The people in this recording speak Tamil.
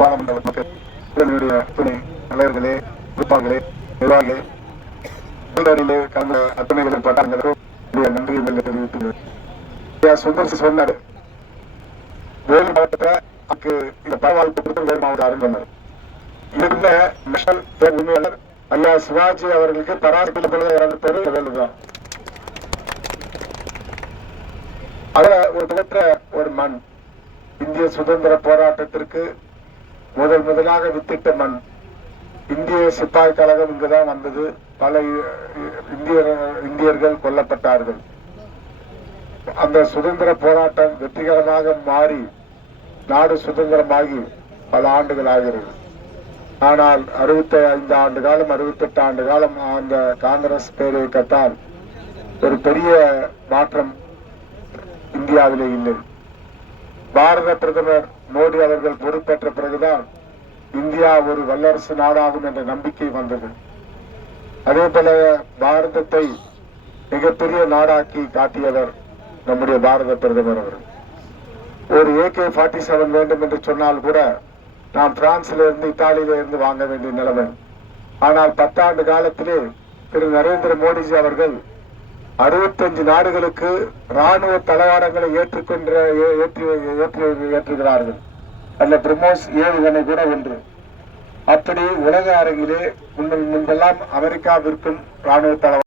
பாராளுமன்ற மக்கள் துணை தலைவர்களே, உறுப்பாளர்களே, நிர்வாகிகளே, கலந்த அத்துணைகளின் பட்டாளர்களும் நன்றி தெரிவித்து சுந்தர் சொன்னார். வேலூர் மாவட்டத்தை இந்த பரவாயில்லை கொடுத்து வேலூர் மாவட்ட அறிஞர் இருந்த நேஷனல் உரிமையாளர் ஐயா சிவாஜி அவர்களுக்கு பராசக்தி பேரு வேலூர் தான். அதுல ஒரு புகற்ற ஒரு மண், இந்திய சுதந்திர போராட்டத்திற்கு முதலாக வித்திட்ட மண். இந்திய சிப்பாய் கழகம் இங்குதான் வந்தது. பல இந்தியர்கள் கொல்லப்பட்டார்கள். அந்த சுதந்திர போராட்டம் வெற்றிகரமாக மாறி நாடு சுதந்திரமாகி பல ஆண்டுகள் ஆகிறது. ஆனால் 65 ஆண்டு காலம் 68 ஆண்டு காலம் அந்த காங்கிரஸ் பேரியக்கத்தால் ஒரு பெரிய மாற்றம் இந்தியாவிலே இல்லை. பாரத பிரதமர் மோடி அவர்கள் பொறுப்பேற்ற பிறகுதான் இந்தியா ஒரு வல்லரசு நாடாகும் என்ற நம்பிக்கை வந்தது. அதே போல பாரதத்தை மிகப்பெரிய நாடாக்கி காட்டியவர் நம்முடைய பாரத பிரதமர் அவர்கள். ஒரு AK-47 வேண்டும் என்று சொன்னால் கூட நாம் பிரான்சில இருந்து இத்தாலியில இருந்து வாங்க வேண்டிய நிலைமை. ஆனால் 10 ஆண்டு காலத்திலே திரு நரேந்திர மோடிஜி அவர்கள் 65 நாடுகளுக்கு ராணுவ தளவாடங்களை ஏற்றுகிறார்கள். அல்ல பிரம்மோஸ் ஏவுகணை கூட ஒன்று. அப்படி உலக அரங்கிலே முன்பெல்லாம் அமெரிக்காவிற்கும் ராணுவ தளவாடம்